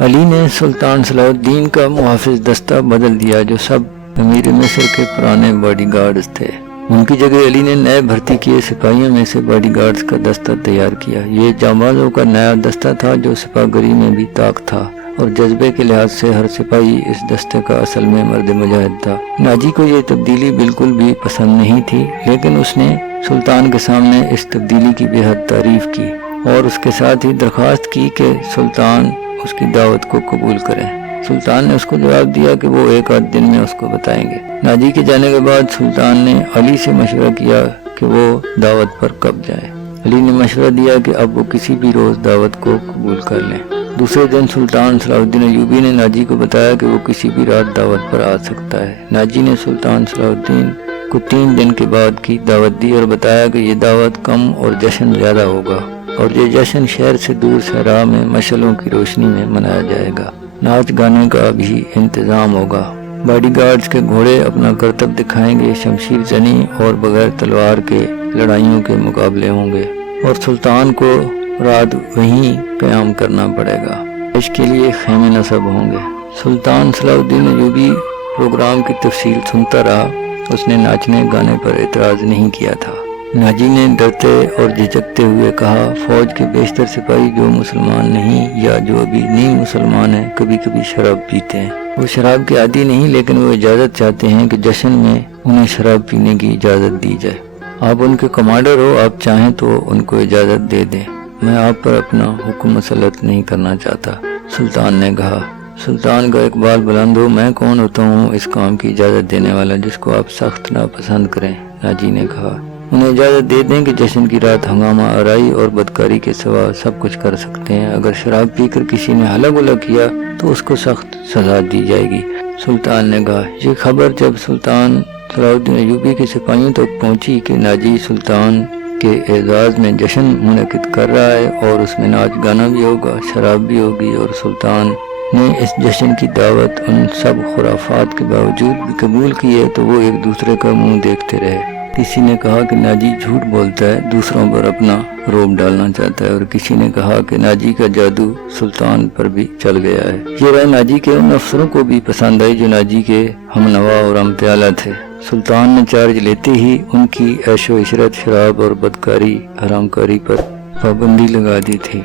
علی نے سلطان صلاح الدین کا محافظ دستہ بدل دیا جو سب امیر مصر کے پرانے باڈی گارڈز تھے۔ ان کی جگہ علی نے نئے بھرتی کیے سپاہیوں میں سے باڈی گارڈز کا دستہ تیار کیا۔ یہ جانبازوں کا نیا دستہ تھا جو سپاہ گری میں بھی طاق تھا اور جذبے کے لحاظ سے ہر سپاہی اس دستے کا اصل میں مرد مجاہد تھا۔ ناجی کو یہ تبدیلی بالکل بھی پسند نہیں تھی، لیکن اس نے سلطان کے سامنے اس تبدیلی کی بے حد تعریف کی اور اس کے ساتھ ہی درخواست کی کہ سلطان اس کی دعوت کو قبول کریں۔ سلطان نے اس کو جواب دیا کہ وہ ایک آدھ دن میں اس کو بتائیں گے۔ ناجی کے جانے کے بعد سلطان نے علی سے مشورہ کیا کہ وہ دعوت پر کب جائے۔ علی نے مشورہ دیا کہ اب وہ کسی بھی روز دعوت کو قبول کر لیں۔ دوسرے دن سلطان صلاح الدین ایوبی نے ناجی کو بتایا کہ وہ کسی بھی رات دعوت پر آ سکتا ہے۔ ناجی نے سلطان صلاح الدین کو 3 دن کے بعد کی دعوت دی اور بتایا کہ یہ دعوت کم اور جشن زیادہ ہوگا اور یہ جشن شہر سے دور صحرا میں مشعلوں کی روشنی میں منایا جائے گا۔ ناچ گانے کا بھی انتظام ہوگا۔ باڈی گارڈز کے گھوڑے اپنا کرتب دکھائیں گے، شمشیر زنی اور بغیر تلوار کے لڑائیوں کے مقابلے ہوں گے اور سلطان کو رات وہیں قیام کرنا پڑے گا۔ اس کے لیے خیمے نصب ہوں گے۔ سلطان صلاح الدین ایوبی پروگرام کی تفصیل سنتا رہا۔ اس نے ناچنے گانے پر اعتراض نہیں کیا تھا۔ ناجی نے ڈرتے اور جھجکتے ہوئے کہا، فوج کے بیشتر سپاہی جو مسلمان نہیں یا جو ابھی نہیں مسلمان ہیں کبھی کبھی شراب پیتے ہیں۔ وہ شراب کے عادی نہیں، لیکن وہ اجازت چاہتے ہیں کہ جشن میں انہیں شراب پینے کی اجازت دی جائے۔ آپ ان کے کمانڈر ہو، آپ چاہیں تو ان کو اجازت دے دیں۔ میں آپ پر اپنا حکم مسلط نہیں کرنا چاہتا، سلطان نے کہا۔ سلطان کا اقبال بلند ہو، میں کون ہوتا ہوں اس کام کی اجازت دینے والا جس کو آپ سخت ناپسند کریں، ناجی نے کہا۔ انہیں اجازت دے دیں کہ جشن کی رات ہنگامہ آرائی اور بدکاری کے سوا سب کچھ کر سکتے ہیں۔ اگر شراب پی کر کسی نے ہلا گلا کیا تو اس کو سخت سزا دی جائے گی، سلطان نے کہا۔ یہ خبر جب سلطان صلاح الدین ایوبی کے سپاہیوں تک پہنچی کہ ناجی سلطان کے اعزاز میں جشن منعقد کر رہا ہے اور اس میں ناچ گانا بھی ہوگا، شراب بھی ہوگی، اور سلطان نے اس جشن کی دعوت ان سب خرافات کے باوجود بھی قبول کی ہے، تو وہ ایک دوسرے کا منہ دیکھتے رہے۔ کسی نے کہا کہ ناجی جھوٹ بولتا ہے، دوسروں پر اپنا روب ڈالنا چاہتا ہے، اور کسی نے کہا کہ ناجی کا جادو سلطان پر بھی چل گیا ہے۔ یہ رائے ناجی کے ان افسروں کو بھی پسند آئی جو ناجی کے ہم نوا اور امتیالہ تھے۔ سلطان نے چارج لیتے ہی ان کی عیش و عشرت، شراب اور بدکاری، حرام کاری پر پابندی لگا دی تھی۔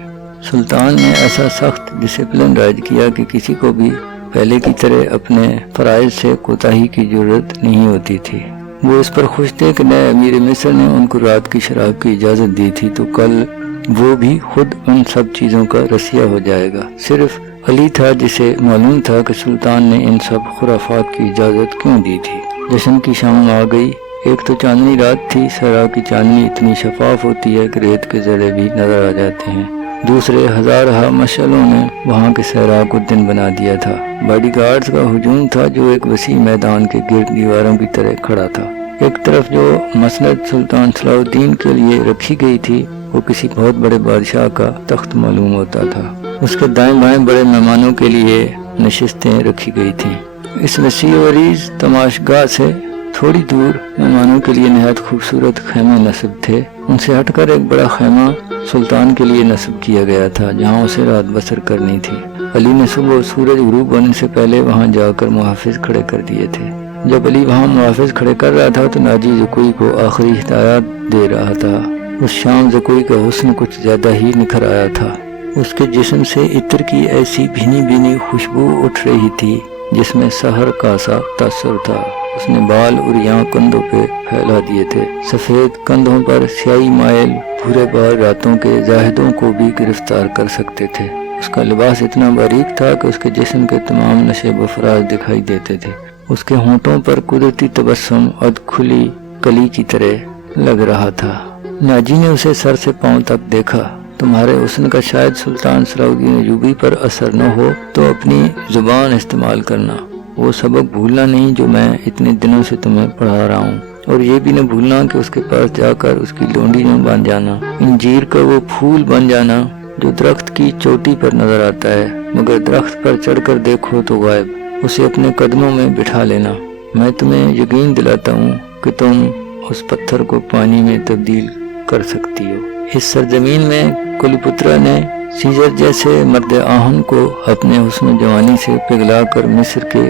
سلطان نے ایسا سخت ڈسپلن رائج کیا کہ کسی کو بھی پہلے کی طرح اپنے فرائض سے کوتاہی کی ضرورت نہیں ہوتی تھی۔ وہ اس پر خوش تھے کہ نئے امیر مصر نے ان کو رات کی شراب کی اجازت دی تھی، تو کل وہ بھی خود ان سب چیزوں کا رسیہ ہو جائے گا۔ صرف علی تھا جسے معلوم تھا کہ سلطان نے ان سب خرافات کی اجازت کیوں دی تھی۔ جشن کی شام آ گئی۔ ایک تو چاندنی رات تھی، صحرا کی چاندنی اتنی شفاف ہوتی ہے کہ ریت کے ذرے بھی نظر آ جاتے ہیں۔ دوسرے ہزارہ مشعلوں نے وہاں کے صحرا کو دن بنا دیا تھا۔ باڈی گارڈز کا ہجوم تھا جو ایک وسیع میدان کے گرد دیواروں کی طرح کھڑا تھا۔ ایک طرف جو مسند سلطان صلاح الدین کے لیے رکھی گئی تھی وہ کسی بہت بڑے بادشاہ کا تخت معلوم ہوتا تھا۔ اس کے دائیں بائیں بڑے مہمانوں کے لیے نشستیں رکھی گئی تھیں۔ اس وسیع و عریض تماشگاہ سے تھوڑی دور مہمانوں کے لیے نہایت خوبصورت خیمے نصب تھے۔ ان سے ہٹ کر ایک بڑا خیمہ سلطان کے لیے نصب کیا گیا تھا جہاں اسے رات بسر کرنی تھی۔ علی نے صبح سورج غروب ہونے سے پہلے وہاں جا کر محافظ کھڑے کر دیے تھے۔ جب علی وہاں محافظ کھڑے کر رہا تھا تو ناجی زکوئی کو آخری ہدایات دے رہا تھا۔ اس شام زکوئی کا حسن کچھ زیادہ ہی نکھر آیا تھا۔ اس کے جسم سے عطر کی ایسی بھینی بھینی خوشبو اٹھ رہی تھی جس میں سحر کا سا تاثر تھا۔ اس نے بال اریاں کندھوں پہ پھیلا دیے تھے۔ سفید کندھوں پر سیاہی مائل بھورے بال راتوں کے زاہدوں کو بھی گرفتار کر سکتے تھے۔ اس کا لباس اتنا باریک تھا کہ اس کے جسم کے تمام نشیب و فراز دکھائی دیتے تھے۔ اس کے ہونٹوں پر قدرتی تبسم اد کھلی کلی کی طرح لگ رہا تھا۔ ناجی نے اسے سر سے پاؤں تک دیکھا۔ تمہارے حسن کا شاید سلطان صلاح الدین ایوبی پر اثر نہ ہو تو اپنی زبان استعمال کرنا، وہ سبق بھولنا نہیں جو میں اتنے دنوں سے تمہیں پڑھا رہا ہوں، اور یہ بھی نہ بھولنا کہ اس کے پاس جا کر اس کی لونڈی میں بن جانا، انجیر کا وہ پھول بن جانا جو درخت کی چوٹی پر نظر آتا ہے مگر درخت پر چڑھ کر دیکھو تو غائب، اسے اپنے قدموں میں بٹھا لینا۔ میں تمہیں یقین دلاتا ہوں کہ تم اس پتھر کو پانی میں تبدیل کر سکتی ہو۔ اس سرزمین میں کلیپترا نے سیزر جیسے مرد آہن کو اپنے حسن و جوانی سے پگھلا کر مصر کے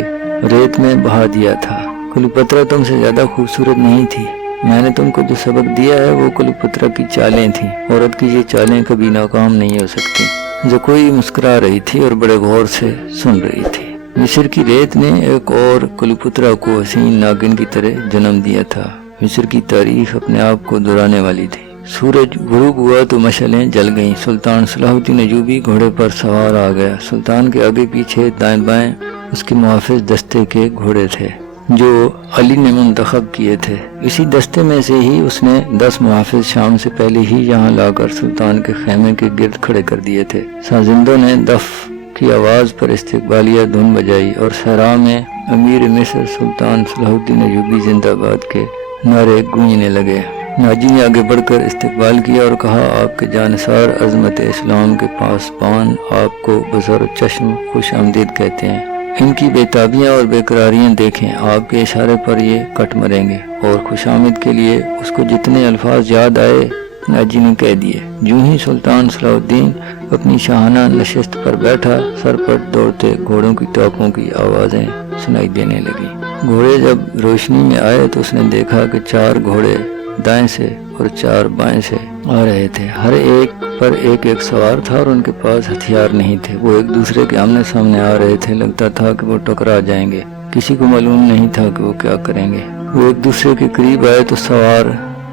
ریت میں بہا دیا تھا۔ کلیپترا تم سے زیادہ خوبصورت نہیں تھی، میں نے تم کو جو سبق دیا ہے وہ کلیپترا کی چالیں تھیں۔ عورت کی یہ چالیں کبھی ناکام نہیں ہو سکتی۔ زکوئی مسکرا رہی تھی اور بڑے غور سے سن رہی تھی۔ مصر کی ریت نے ایک اور کلیپترا کو حسین ناگن کی طرح جنم دیا تھا۔ مصر کی تاریخ اپنے آپ کو دہرانے والی تھی۔ سورج غروب ہوا تو مشعلیں جل گئیں۔ سلطان صلاح الدین ایوبی گھوڑے پر سوار آ گیا۔ سلطان کے آگے پیچھے دائیں بائیں اس کے محافظ دستے کے گھوڑے تھے جو علی نے منتخب کیے تھے۔ اسی دستے میں سے ہی اس نے 10 محافظ شام سے پہلے ہی یہاں لا کر سلطان کے خیمے کے گرد کھڑے کر دیے تھے۔ سازندوں نے دف کی آواز پر استقبالیہ دھن بجائی اور صحرا میں امیر مصر سلطان صلاح الدین ایوبی زندہ باد کے نعرے گونجنے لگے۔ ناجی نے آگے بڑھ کر استقبال کیا اور کہا، آپ کے جانثار عظمت اسلام کے پاسبان آپ کو بصر چشم خوش آمدید کہتے ہیں۔ ان کی بے تابیاں اور بے قراریاں دیکھیں، آپ کے اشارے پر یہ کٹ مریں گے۔ اور خوش آمد کے لیے اس کو جتنے الفاظ یاد آئے ناجی نے کہہ دیے۔ یوں ہی سلطان صلاح الدین اپنی شاہانہ نشست پر بیٹھا، سر پر دوڑتے گھوڑوں کی ٹاپوں کی آوازیں سنائی دینے لگی۔ گھوڑے جب روشنی میں آئے تو اس نے دیکھا کہ 4 گھوڑے دائیں سے اور 4 بائیں سے آ رہے تھے۔ ہر ایک پر ایک سوار تھا اور ان کے پاس ہتھیار نہیں تھے۔ وہ ایک دوسرے کے آمنے سامنے آ رہے تھے۔ لگتا تھا کہ وہ ٹکرا جائیں گے۔ کسی کو معلوم نہیں تھا کہ وہ کیا کریں گے۔ وہ ایک دوسرے کے قریب آئے تو سوار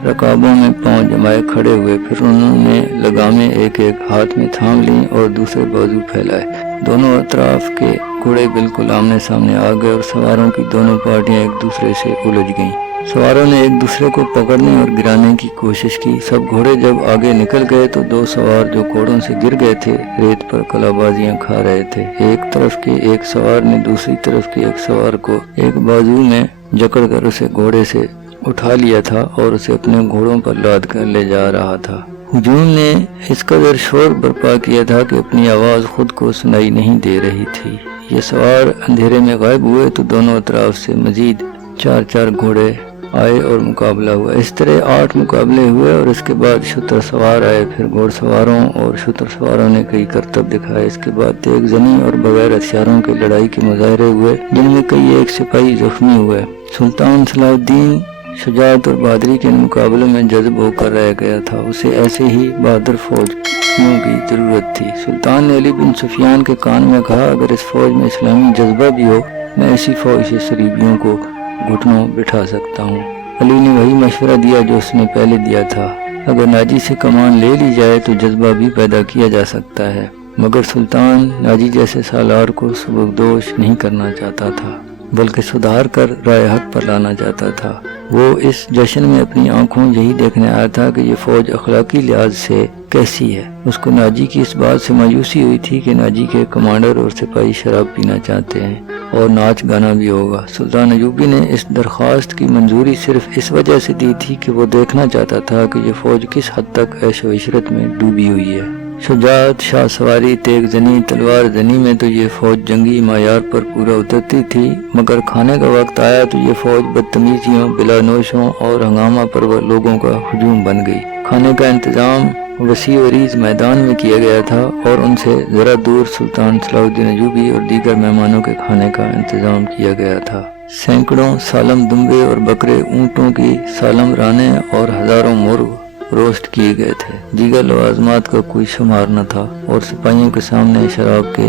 رکابوں میں پاؤں جمائے کھڑے ہوئے، پھر انہوں نے لگامیں ایک ہاتھ میں تھام لیں اور دوسرے بازو پھیلائے۔ دونوں اطراف کے گھوڑے بالکل آمنے سامنے آ گئے اور سواروں کی دونوں پارٹیاں ایک دوسرے سے الجھ گئیں۔ سواروں نے ایک دوسرے کو پکڑنے اور گرانے کی کوشش کی۔ سب گھوڑے جب آگے نکل گئے تو 2 سوار جو گھوڑوں سے گر گئے تھے ریت پر کلا بازیاں کھا رہے تھے۔ ایک طرف کے ایک سوار نے دوسری طرف کے ایک سوار کو ایک بازو میں جکڑ کر اسے گھوڑے سے اٹھا لیا تھا اور اسے اپنے گھوڑوں پر لاد کر لے جا رہا تھا۔ ہجوم نے اس قدر شور برپا کیا تھا کہ اپنی آواز خود کو سنائی نہیں دے رہی تھی۔ یہ سوار اندھیرے میں غائب ہوئے تو دونوں اطراف سے مزید 4 گھوڑے آئے اور مقابلہ ہوا۔ اس طرح 8 مقابلے ہوئے اور اس کے بعد شتر سوار آئے۔ پھر گھوڑ سواروں اور شتر سواروں نے کئی کرتب دکھائے۔ اس کے بعد تیز زنی اور بغیر ہتھیاروں کے لڑائی کے مظاہرے ہوئے جن میں کئی ایک سپاہی زخمی ہوئے۔ سلطان صلاح الدین شجاعت اور بہادری کے مقابلوں میں جذب ہو کر رہ گیا تھا۔ اسے ایسے ہی بہادر فوجیوں کی ضرورت تھی۔ سلطان نے علی بن سفیان کے کان میں کہا، اگر اس فوج میں اسلامی جذبہ بھی ہو میں اسی فوج سے صلیبیوں کو گھٹنوں بٹھا سکتا ہوں۔ علی نے وہی مشورہ دیا جو اس نے پہلے دیا تھا، اگر ناجی سے کمان لے لی جائے تو جذبہ بھی پیدا کیا جا سکتا ہے۔ مگر سلطان ناجی جیسے سالار کو سبکدوش نہیں کرنا چاہتا تھا بلکہ سدھار کر رائے حق پر لانا چاہتا تھا۔ وہ اس جشن میں اپنی آنکھوں یہی دیکھنے آیا تھا کہ یہ فوج اخلاقی لحاظ سے کیسی ہے۔ اس کو ناجی کی اس بات سے مایوسی ہوئی تھی کہ ناجی کے کمانڈر اور سپاہی شراب پینا چاہتے ہیں اور ناچ گانا بھی ہوگا۔ سلطان ایوبی نے اس درخواست کی منظوری صرف اس وجہ سے دی تھی کہ وہ دیکھنا چاہتا تھا کہ یہ فوج کس حد تک عیش و عشرت میں ڈوبی ہوئی ہے۔ شجاعت، شاہ سواری، تیغ زنی، تلوار زنی میں تو یہ فوج جنگی معیار پر پورا اترتی تھی، مگر کھانے کا وقت آیا تو یہ فوج بدتمیزیوں، بلا نوشوں اور ہنگامہ پرور لوگوں کا ہجوم بن گئی۔ کھانے کا انتظام وسیع و عریض میدان میں کیا گیا تھا اور ان سے ذرا دور سلطان صلاح الدین ایوبی اور دیگر مہمانوں کے کھانے کا انتظام کیا گیا تھا۔ سینکڑوں سالم دمبے اور بکرے، اونٹوں کی سالم رانیں اور ہزاروں مرغ روسٹ کیے گئے تھے۔ دیگر لوازمات کا کوئی شمار نہ تھا اور سپاہیوں کے سامنے شراب کے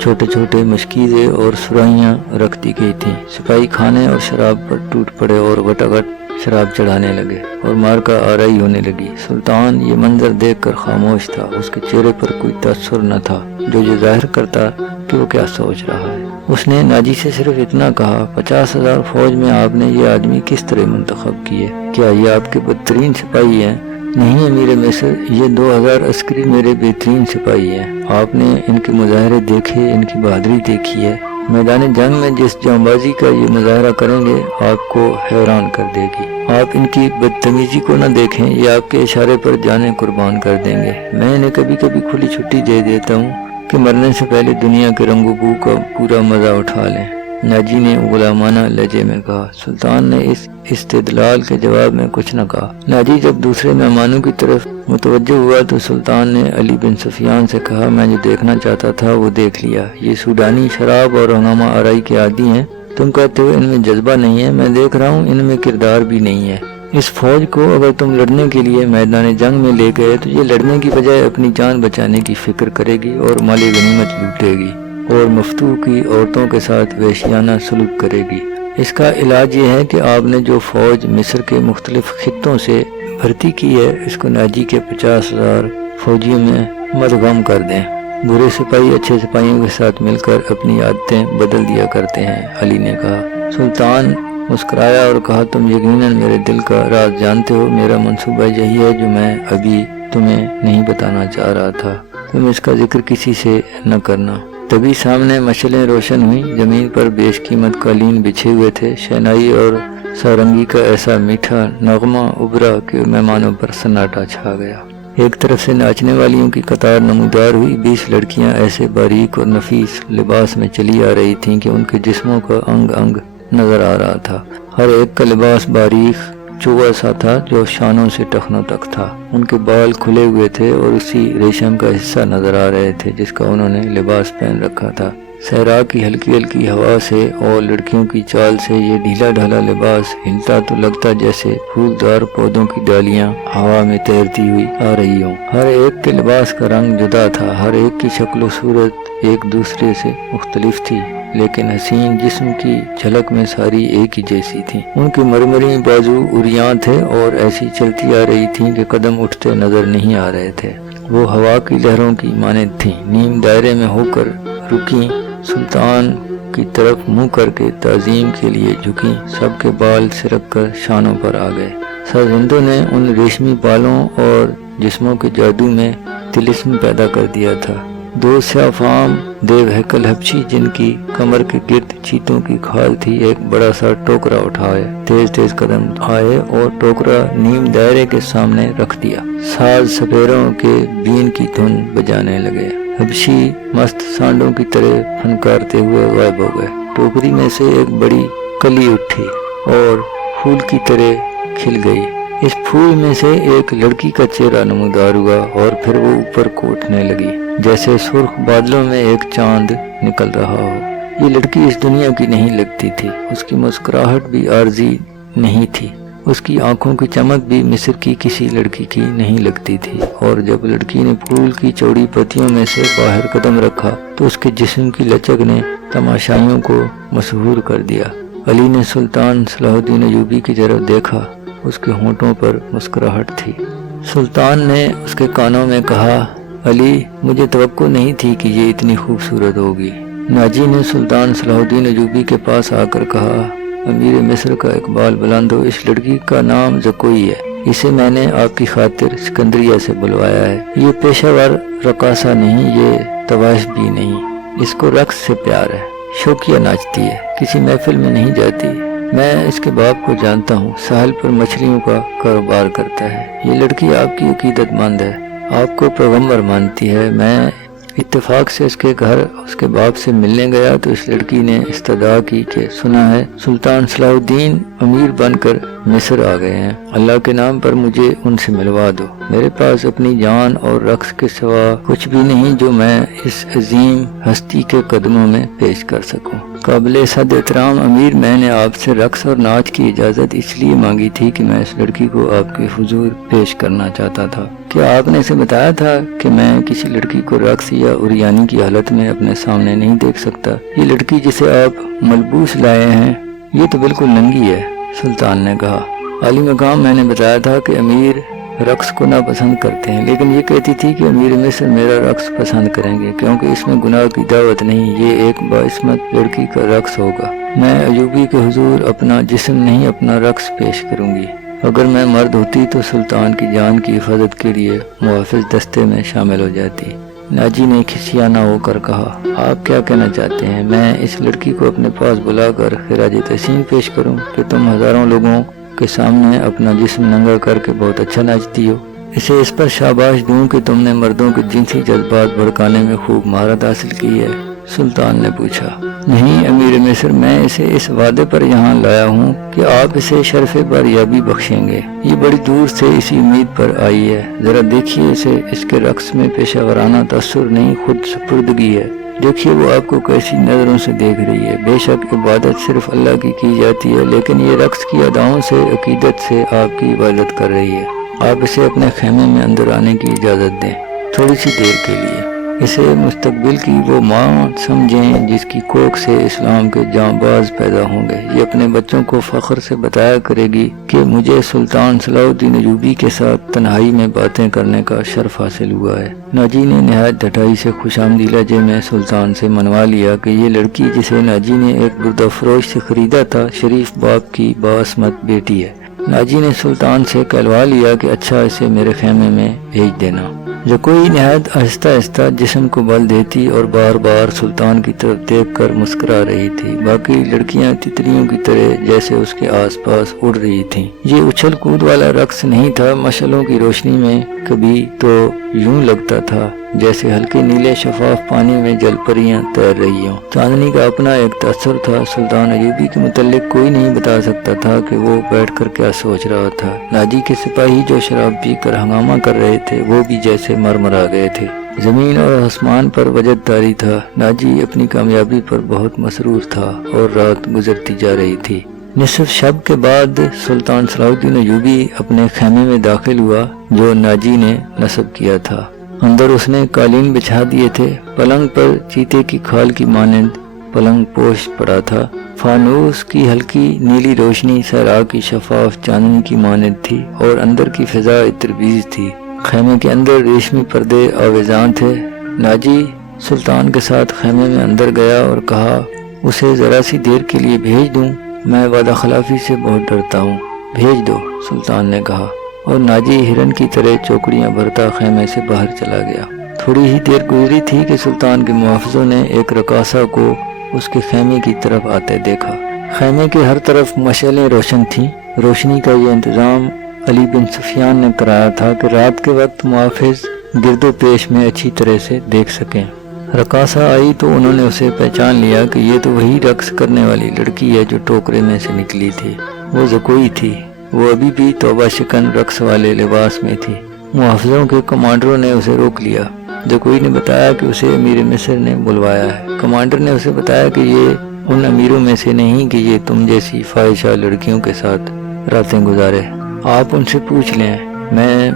چھوٹے چھوٹے مشکیزے اور سرائیاں رکھ دی گئی تھیں۔ سپاہی کھانے اور شراب پر ٹوٹ پڑے اور گٹاگٹ شراب چڑھانے لگے اور مارکا آرائی ہونے لگی۔ سلطان یہ منظر دیکھ کر خاموش تھا۔ اس کے چہرے پر کوئی تاثر نہ تھا جو یہ ظاہر کرتا کہ وہ کیا سوچ رہا ہے۔ اس نے ناجی سے صرف اتنا کہا، 50,000 فوج میں آپ نے یہ آدمی کس طرح منتخب کیے؟ کیا یہ آپ کے بدترین سپاہی ہیں؟ نہیں امیر مصر، یہ 2000 عسکری میرے بہترین سپاہی ہیں۔ آپ نے ان کے مظاہرے دیکھے، ان کی بہادری دیکھی ہے۔ میدان جنگ میں جس جانبازی کا یہ مظاہرہ کریں گے آپ کو حیران کر دے گی۔ آپ ان کی بدتمیزی کو نہ دیکھیں، یہ آپ کے اشارے پر جانیں قربان کر دیں گے۔ میں انہیں کبھی کبھی کھلی چھٹی دے دیتا ہوں کہ مرنے سے پہلے دنیا کے رنگ و بو کا پورا مزہ اٹھا لیں۔ ناجی نے غلامانہ لہجے میں کہا۔ سلطان نے اس استدلال کے جواب میں کچھ نہ کہا۔ ناجی جب دوسرے مہمانوں کی طرف متوجہ ہوا تو سلطان نے علی بن سفیان سے کہا، میں جو دیکھنا چاہتا تھا وہ دیکھ لیا۔ یہ سوڈانی شراب اور ہنگامہ آرائی کے عادی ہیں، تم کہتے ہو ان میں جذبہ نہیں ہے، میں دیکھ رہا ہوں ان میں کردار بھی نہیں ہے۔ اس فوج کو اگر تم لڑنے کے لیے میدان جنگ میں لے گئے تو یہ لڑنے کی بجائے اپنی جان بچانے کی فکر کرے گی اور مال غنیمت لوٹے گی اور مفتوح کی عورتوں کے ساتھ وحشیانہ سلوک کرے گی۔ اس کا علاج یہ ہے کہ آپ نے جو فوج مصر کے مختلف خطوں سے بھرتی کی ہے اس کو ناجی کے 50,000 فوجیوں میں مدغم کر دیں۔ برے سپاہی اچھے سپاہیوں کے ساتھ مل کر اپنی عادتیں بدل دیا کرتے ہیں، علی نے کہا۔ سلطان مسکرایا اور کہا، تم یقیناً میرے دل کا راز جانتے ہو۔ میرا منصوبہ یہی ہے جو میں ابھی تمہیں نہیں بتانا چاہ رہا تھا۔ تم اس کا ذکر کسی سے نہ کرنا۔ تبھی سامنے مشعلیں روشن ہوئیں، زمین پر بیش قیمت قالین بچھے ہوئے تھے، شہنائی اور سارنگی کا ایسا میٹھا نغمہ ابھرا کہ مہمانوں پر سناٹا چھا گیا۔ ایک طرف سے ناچنے والیوں کی قطار نمودار ہوئی، 20 لڑکیاں ایسے باریک اور نفیس لباس میں چلی آ رہی تھیں کہ ان کے جسموں کا انگ انگ نظر آ رہا تھا۔ ہر ایک کا لباس باریک چوغا سا تھا جو شانوں سے ٹخنوں تک تھا۔ ان کے بال کھلے ہوئے تھے اور اسی ریشم کا حصہ نظر آ رہے تھے جس کا انہوں نے لباس پہن رکھا تھا۔ صحرا کی ہلکی ہلکی ہوا سے اور لڑکیوں کی چال سے یہ ڈھیلا ڈھالا لباس ہلتا تو لگتا جیسے پھولدار پودوں کی ڈالیاں ہوا میں تیرتی ہوئی آ رہی ہوں۔ ہر ایک کے لباس کا رنگ جدا تھا، ہر ایک کی شکل و صورت ایک دوسرے سے مختلف تھی، لیکن حسین جسم کی جھلک میں ساری ایک ہی جیسی تھی۔ ان کے مرمری بازو عریاں تھے اور ایسی چلتی آ رہی تھیں کہ قدم اٹھتے نظر نہیں آ رہے تھے۔ وہ ہوا کی لہروں کی مانند تھیں، نیم دائرے میں ہو کر رکیں، سلطان کی طرف منہ کر کے تعظیم کے لیے جھکیں، سب کے بال سرک کر شانوں پر آ گئے۔ سرزندوں نے ان ریشمی بالوں اور جسموں کے جادو میں طلسم پیدا کر دیا تھا۔ 2 سیاہ فام دیو ہیکل حبشی جن کی کمر کے گرد چیتوں کی کھال تھی، ایک بڑا سا ٹوکرا اٹھائے، تیز تیز قدم آئے اور ٹوکرا نیم دائرے کے سامنے رکھ دیا۔ ساز سپیروں کے بین کی دھن بجانے لگے۔ حبشی مست سانڈوں کی طرح پھنکارتے ہوئے غائب ہو گئے۔ ٹوکری میں سے ایک بڑی کلی اٹھی اور پھول کی طرح کھل گئی۔ اس پھول میں سے ایک لڑکی کا چہرہ نمودار ہوا اور پھر وہ اوپر کو اٹھنے لگی جیسے سرخ بادلوں میں ایک چاند نکل رہا ہو۔ یہ لڑکی اس دنیا کی نہیں لگتی تھی، اس کی مسکراہٹ بھی عارضی نہیں تھی، اس کی آنکھوں کی چمک بھی مصر کی کسی لڑکی کی نہیں لگتی تھی۔ اور جب لڑکی نے پھول کی چوڑی پتیوں میں سے باہر قدم رکھا تو اس کے جسم کی لچک نے تماشائیوں کو مسحور کر دیا۔ علی نے سلطان صلاح الدین ایوبی کی طرف دیکھا، اس کے ہونٹوں پر مسکراہٹ تھی۔ سلطان نے اس کے کانوں میں کہا، علی، مجھے توقع نہیں تھی کہ یہ اتنی خوبصورت ہوگی۔ ناجی نے سلطان صلاح الدین ایوبی کے پاس آ کر کہا، امیر مصر کا اقبال بلند ہو، اس لڑکی کا نام زکوئی ہے، اسے میں نے آپ کی خاطر سکندریہ سے بلوایا ہے۔ یہ پیشہ ور رقاصہ نہیں، یہ طوائف بھی نہیں، اس کو رقص سے پیار ہے، شوقیہ ناچتی ہے، کسی محفل میں نہیں جاتی۔ میں اس کے باپ کو جانتا ہوں، ساحل پر مچھلیوں کا کاروبار کرتا ہے۔ یہ لڑکی آپ کی عقیدت مند ہے، آپ کو پیغمبر مانتی ہے۔ میں اتفاق سے اس کے گھر اس کے باپ سے ملنے گیا تو اس لڑکی نے استدعا کی کہ سنا ہے سلطان صلاح الدین امیر بن کر مصر آ گئے ہیں، اللہ کے نام پر مجھے ان سے ملوا دو۔ میرے پاس اپنی جان اور رقص کے سوا کچھ بھی نہیں جو میں اس عظیم ہستی کے قدموں میں پیش کر سکوں۔ قابل صد احترام امیر، میں نے آپ سے رقص اور ناچ کی اجازت اس لیے مانگی تھی کہ میں اس لڑکی کو آپ کے حضور پیش کرنا چاہتا تھا۔ کیا آپ نے اسے بتایا تھا کہ میں کسی لڑکی کو رقص یا عریانی کی حالت میں اپنے سامنے نہیں دیکھ سکتا؟ یہ لڑکی جسے آپ ملبوس لائے ہیں یہ تو بالکل ننگی ہے، سلطان نے کہا۔ عالی مقام، میں نے بتایا تھا کہ امیر رقص کو ناپسند کرتے ہیں، لیکن یہ کہتی تھی کہ امیر مصر میرا رقص پسند کریں گے کیونکہ اس میں گناہ کی دعوت نہیں، یہ ایک باعصمت لڑکی کا رقص ہوگا۔ میں ایوبی کے حضور اپنا جسم نہیں اپنا رقص پیش کروں گی۔ اگر میں مرد ہوتی تو سلطان کی جان کی حفاظت کے لیے محافظ دستے میں شامل ہو جاتی۔ ناجی نے کھسیانہ ہو کر کہا، آپ کیا کہنا چاہتے ہیں؟ میں اس لڑکی کو اپنے پاس بلا کر خراج تحسین پیش کروں کہ تم ہزاروں لوگوں کے سامنے اپنا جسم ننگا کر کے بہت اچھا ناچتی ہو؟ اسے اس پر شاباش دوں کہ تم نے مردوں کے جنسی جذبات بھڑکانے میں خوب مہارت حاصل کی ہے۔ سلطان نے پوچھا۔ نہیں امیر مصر، میں اسے اس وعدے پر یہاں لایا ہوں کہ آپ اسے شرف باریابی بخشیں گے۔ یہ بڑی دور سے اسی امید پر آئی ہے۔ ذرا دیکھیے اسے، اس کے رقص میں پیشہ ورانہ تاثر نہیں، خود سپردگی ہے۔ دیکھیے وہ آپ کو کیسی نظروں سے دیکھ رہی ہے۔ بے شک عبادت صرف اللہ کی جاتی ہے، لیکن یہ رقص کی اداؤں سے، عقیدت سے آپ کی عبادت کر رہی ہے۔ آپ اسے اپنے خیمے میں اندر آنے کی اجازت دیں، تھوڑی سی دیر کے لیے۔ اسے مستقبل کی وہ ماں سمجھیں جس کی کوکھ سے اسلام کے جانباز پیدا ہوں گے۔ یہ اپنے بچوں کو فخر سے بتایا کرے گی کہ مجھے سلطان صلاح الدین ایوبی کے ساتھ تنہائی میں باتیں کرنے کا شرف حاصل ہوا ہے۔ ناجی نے نہایت ڈھٹائی سے خوش آمدی لہجے میں سلطان سے منوا لیا کہ یہ لڑکی جسے ناجی نے ایک بردہ فروش سے خریدا تھا، شریف باپ کی باعصمت بیٹی ہے۔ ناجی نے سلطان سے کہلوا لیا کہ اچھا اسے میرے خیمے میں بھیج دینا۔ زکوئی نہایت آہستہ آہستہ جسم کو بل دیتی اور بار بار سلطان کی طرف دیکھ کر مسکرا رہی تھی۔ باقی لڑکیاں تتریوں کی طرح جیسے اس کے آس پاس اڑ رہی تھیں۔ یہ اچھل کود والا رقص نہیں تھا، مشعلوں کی روشنی میں کبھی تو یوں لگتا تھا جیسے ہلکے نیلے شفاف پانی میں جل پریاں تیر رہی ہوں۔ چاندنی کا اپنا ایک تاثر تھا۔ سلطان ایوبی کے متعلق کوئی نہیں بتا سکتا تھا کہ وہ بیٹھ کر کیا سوچ رہا تھا۔ ناجی کے سپاہی جو شراب پی کر ہنگامہ کر رہے تھے وہ بھی جیسے مرمرا گئے تھے۔ زمین اور آسمان پر وجد طاری تھا۔ ناجی اپنی کامیابی پر بہت مسرور تھا اور رات گزرتی جا رہی تھی۔ نصف شب کے بعد سلطان صلاح الدین ایوبی اپنے خیمے میں داخل ہوا جو ناجی نے نصب کیا تھا۔ اندر اس نے قالین بچھا دیے تھے۔ پلنگ پر چیتے کی کھال کی مانند پلنگ پوش پڑا تھا۔ فانوس کی ہلکی نیلی روشنی صحرا کی شفاف چاندنی کی مانند تھی اور اندر کی فضا تربیز تھی۔ خیمے کے اندر ریشمی پردے آویزاں تھے۔ ناجی سلطان کے ساتھ خیمے میں اندر گیا اور کہا اسے ذرا سی دیر کے لیے بھیج دوں، میں وعدہ خلافی سے بہت ڈرتا ہوں۔ بھیج دو، سلطان نے کہا، اور ناجی ہرن کی طرح چوکڑیاں بھرتا خیمے سے باہر چلا گیا۔ تھوڑی ہی دیر گزری تھی کہ سلطان کے محافظوں نے ایک رقاصہ کو اس کے خیمے کی طرف آتے دیکھا۔ خیمے کے ہر طرف مشعلیں روشن تھیں۔ روشنی کا یہ انتظام علی بن سفیان نے کرایا تھا کہ رات کے وقت محافظ گرد و پیش میں اچھی طرح سے دیکھ سکیں۔ رقاصہ آئی تو انہوں نے اسے پہچان لیا کہ یہ تو وہی رقص کرنے والی لڑکی ہے جو ٹوکرے میں سے نکلی تھی۔ وہ زکوئی تھی۔ وہ ابھی بھی توبہ شکن رقص والے لباس میں تھی۔ محافظوں کے کمانڈروں نے اسے روک لیا۔ زکوئی نے بتایا کہ اسے امیر مصر نے بلوایا ہے۔ کمانڈر نے اسے بتایا کہ یہ ان امیروں میں سے نہیں کہ یہ تم جیسی فاحشہ لڑکیوں کے ساتھ راتیں گزارے۔ آپ ان سے پوچھ لیں، میں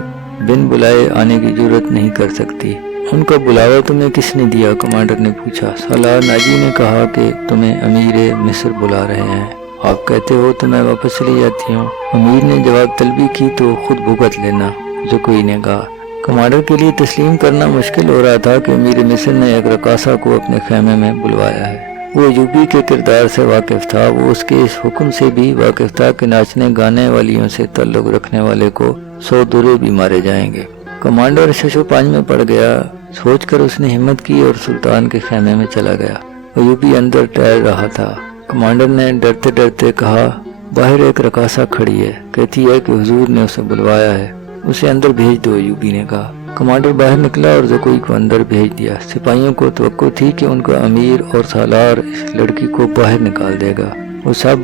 بن بلائے آنے کی جرات نہیں کر سکتی۔ ان کا بلاوا تمہیں کس نے دیا؟ کمانڈر نے پوچھا۔ سالار ناجی نے کہا کہ تمہیں امیر مصر بلا رہے ہیں۔ آپ کہتے ہو تو میں واپس چلی جاتی ہوں۔ امیر نے جواب طلبی کی تو خود بھگت لینا، زکوئی نے کہا۔ کمانڈر کے لیے تسلیم کرنا مشکل ہو رہا تھا کہ امیر مصر نے ایک رقاصہ کو اپنے خیمے میں بلوایا ہے۔ وہ ایوبی کے کردار سے واقف تھا۔ وہ اس کے اس حکم سے بھی واقف تھا کہ ناچنے گانے والیوں سے تعلق رکھنے والے کو 100 درے بھی مارے جائیں گے۔ کمانڈر شش و پنج میں پڑ گیا۔ سوچ کر اس نے ہمت کی اور سلطان کے خیمے میں چلا گیا۔ ایوبی اندر ٹہل رہا تھا۔ کمانڈر نے ڈرتے ڈرتے کہا، باہر ایک رقاصہ کھڑی ہے، کہتی ہے کہ حضور نے اسے بلوایا ہے، اسے اندر بھیج دو، ایوبی نے کہا۔ کمانڈر باہر نکلا اور زکوئی کو اندر بھیج دیا۔ سپاہیوں کو توقع تھی کہ ان کا امیر اور سالار اس لڑکی کو باہر نکال دے گا۔ وہ سب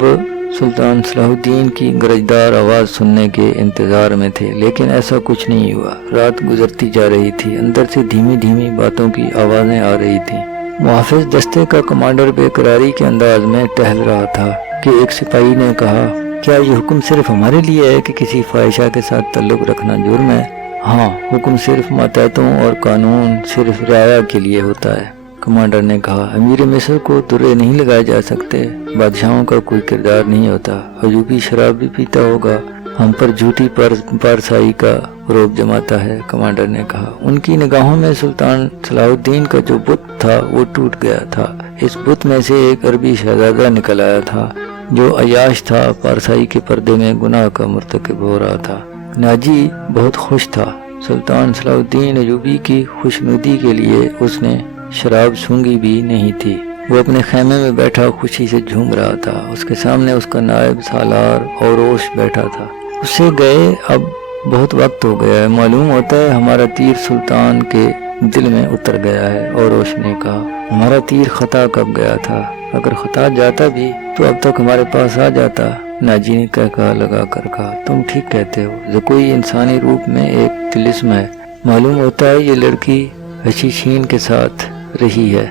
سلطان صلاح الدین کی گرجدار آواز سننے کے انتظار میں تھے، لیکن ایسا کچھ نہیں ہوا۔ رات گزرتی جا رہی تھی۔ اندر سے دھیمی دھیمی باتوں کی آوازیں آ رہی تھیں۔ محافظ دستے کا کمانڈر بے قراری کے انداز میں ٹہل رہا تھا کہ ایک سپاہی نے کہا، کیا یہ حکم صرف ہمارے لیے ہے کہ کسی فاحشہ کے ساتھ تعلق رکھنا جرم ہے؟ ہاں، حکم صرف ماتحتوں اور قانون صرف رعایا کے لیے ہوتا ہے، کمانڈر نے کہا۔ امیر مصر کو درے نہیں لگائے جا سکتے، بادشاہوں کا کوئی کردار نہیں ہوتا۔ ایوبی شراب بھی پیتا ہوگا، ہم پر جھوٹی پارسائی کا روب جماتا ہے، کمانڈر نے کہا۔ ان کی نگاہوں میں سلطان صلاح الدین کا جو بت تھا وہ ٹوٹ گیا تھا۔ اس بت میں سے ایک عربی شہزادہ نکل آیا تھا جو عیاش تھا، پارسائی کے پردے میں گناہ کا مرتکب ہو رہا تھا۔ ناجی بہت خوش تھا۔ سلطان صلاح الدین ایوبی کی خوشنودی کے لیے اس نے شراب سونگھی بھی نہیں تھی۔ وہ اپنے خیمے میں بیٹھا خوشی سے جھوم رہا تھا۔ اس کے سامنے اس کا نائب سالار اوروش بیٹھا تھا۔ اسے گئے اب بہت وقت ہو گیا ہے، معلوم ہوتا ہے ہمارا تیر سلطان کے دل میں اتر گیا ہے۔ اوروش نے کہا ہمارا تیر خطا کب گیا تھا، اگر خطا جاتا بھی تو اب تک ہمارے پاس آ جاتا۔ ناجی نے کہا لگا کر کہا تم ٹھیک کہتے ہو، زکوئی انسانی روپ میں ایک طلسم ہے، معلوم ہوتا ہے یہ لڑکی حشیشین کے ساتھ رہی ہے،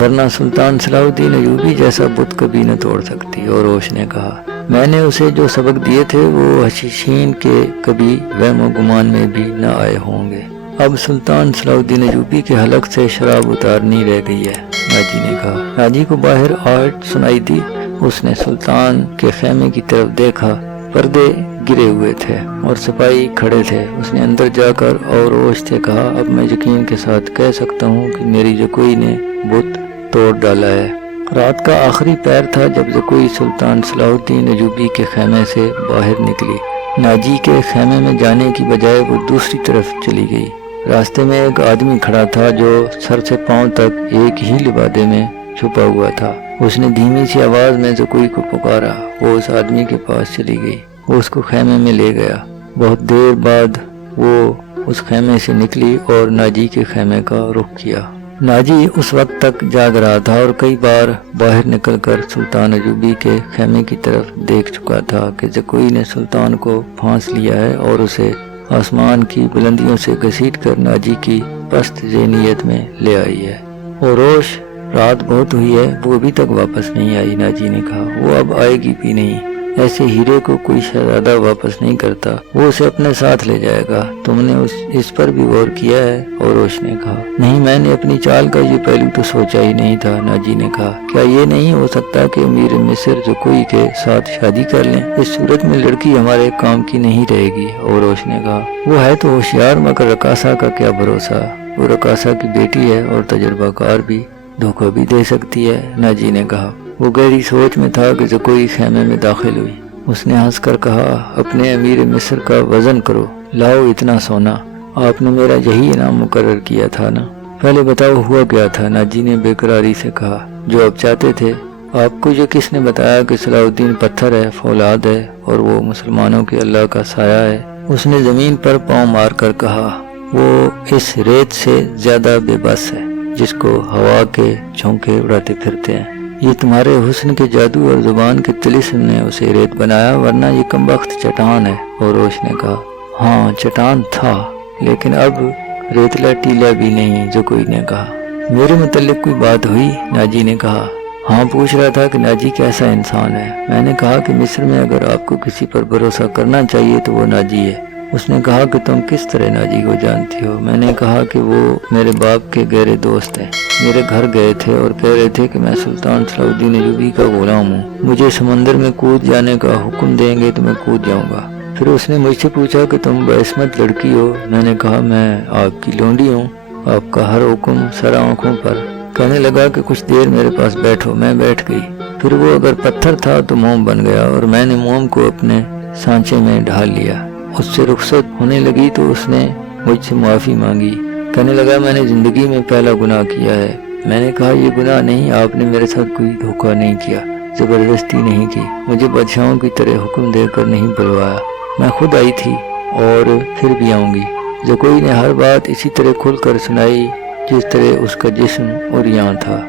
ورنہ سلطان صلاح الدین ایوبی جیسا بت کبھی نہ توڑ سکتی۔ اوروش نے کہا میں نے اسے جو سبق دیے تھے وہ حشیشین کے کبھی وہم و گمان میں بھی نہ آئے ہوں گے۔ اب سلطان صلاح الدین ایوبی کے حلق سے شراب اتارنی رہ گئی ہے، ناجی نے کہا۔ ناجی کو باہر آہٹ سنائی دی، اس نے سلطان کے خیمے کی طرف دیکھا، پردے گرے ہوئے تھے اور سپاہی کھڑے تھے۔ اس نے اندر جا کر اوروش سے کہا اب میں یقین کے ساتھ کہہ سکتا ہوں کہ میری زکوئی نے بت توڑ ڈالا ہے۔ رات کا آخری پہر تھا جب زکوئی سلطان صلاح الدین ایوبی کے خیمے سے باہر نکلی۔ ناجی کے خیمے میں جانے کی بجائے وہ دوسری طرف چلی گئی۔ راستے میں ایک آدمی کھڑا تھا جو سر سے پاؤں تک ایک ہی لبادے میں چھپا ہوا تھا۔ اس نے دھیمی سی آواز میں زکوئی کو پکارا۔ وہ اس آدمی کے پاس چلی گئی، وہ اس کو خیمے میں لے گیا۔ بہت دیر بعد وہ اس خیمے سے نکلی اور ناجی کے خیمے کا رخ کیا۔ ناجی اس وقت تک جاگ رہا تھا اور کئی بار باہر نکل کر سلطان ایوبی کے خیمے کی طرف دیکھ چکا تھا کہ زکوئی نے سلطان کو پھانس لیا ہے اور اسے آسمان کی بلندیوں سے گھسیٹ کر ناجی کی پست ذہنیت میں لے آئی ہے۔ اوروش رات بہت ہوئی ہے، وہ ابھی تک واپس نہیں آئی۔ ناجی نے کہا وہ اب آئے گی بھی نہیں، ایسے ہیرے کو کوئی شہزادہ واپس نہیں کرتا، وہ اسے اپنے ساتھ لے جائے گا۔ تم نے اس پر بھی غور کیا ہے؟ اوروش نے کہا نہیں، میں نے اپنی چال کا یہ پہلو تو سوچا ہی نہیں تھا۔ ناجی نے کہا کیا یہ نہیں ہو سکتا کہ امیر مصر زکوئی کے ساتھ شادی کر لیں؟ اس صورت میں لڑکی ہمارے کام کی نہیں رہے گی۔ اوروش نے کہا وہ ہے تو ہوشیار، مگر رقاصہ کا کیا بھروسہ، وہ رقاصہ کی بیٹی ہے اور تجربہ کار بھی، دھوکہ بھی دے سکتی ہے۔ ناجی نے کہا وہ گہری سوچ میں تھا کہ زکوئی خیمے میں داخل ہوئی۔ اس نے ہنس کر کہا اپنے امیر مصر کا وزن کرو، لاؤ اتنا سونا، آپ نے میرا یہی انعام مقرر کیا تھا نا؟ پہلے بتاؤ ہوا کیا تھا؟ ناجی نے بے قراری سے کہا جو آپ چاہتے تھے۔ آپ کو یہ کس نے بتایا کہ صلاح الدین پتھر ہے، فولاد ہے اور وہ مسلمانوں کے اللہ کا سایہ ہے؟ اس نے زمین پر پاؤں مار کر کہا وہ اس ریت سے زیادہ بے بس ہے جس کو ہوا کے جھونکے اڑاتے پھرتے ہیں۔ یہ تمہارے حسن کے جادو اور زبان کے طلسم نے اسے ریت بنایا، ورنہ یہ کمبخت چٹان ہے۔ اوروش نے کہا ہاں چٹان تھا، لیکن اب ریتلا ٹیلا بھی نہیں۔ زکوئی نے کہا میرے متعلق کوئی بات ہوئی؟ ناجی نے کہا ہاں، پوچھ رہا تھا کہ ناجی کیسا انسان ہے۔ میں نے کہا کہ مصر میں اگر آپ کو کسی پر بھروسہ کرنا چاہیے تو وہ ناجی ہے۔ اس نے کہا کہ تم کس طرح ناجی کو جانتی ہو؟ میں نے کہا کہ وہ میرے باپ کے گہرے دوست ہیں، میرے گھر گئے تھے اور کہہ رہے تھے کہ میں سلطان صلاح الدین ایوبی کا غلام ہوں، مجھے سمندر میں کود جانے کا حکم دیں گے تو میں کود جاؤں گا۔ پھر اس نے مجھ سے پوچھا کہ تم بعصمت لڑکی ہو؟ میں نے کہا میں آپ کی لونڈی ہوں، آپ کا ہر حکم سر آنکھوں پر۔ کہنے لگا کہ کچھ دیر میرے پاس بیٹھو، میں بیٹھ گئی۔ پھر وہ اگر پتھر تھا تو موم بن گیا اور میں نے موم کو اپنے سانچے میں ڈھال لیا۔ اس سے رخصت ہونے لگی تو اس نے مجھ سے معافی مانگی۔ کہنے لگا میں نے زندگی میں پہلا گناہ کیا ہے۔ میں نے کہا یہ گناہ نہیں، آپ نے میرے ساتھ کوئی دھوکہ نہیں کیا، زبردستی نہیں کی، مجھے بادشاہوں کی طرح حکم دے کر نہیں بلوایا، میں خود آئی تھی اور پھر بھی آؤں گی۔ زکوئی نے ہر بات اسی طرح کھل کر سنائی جس طرح اس کا جسم عریاں تھا۔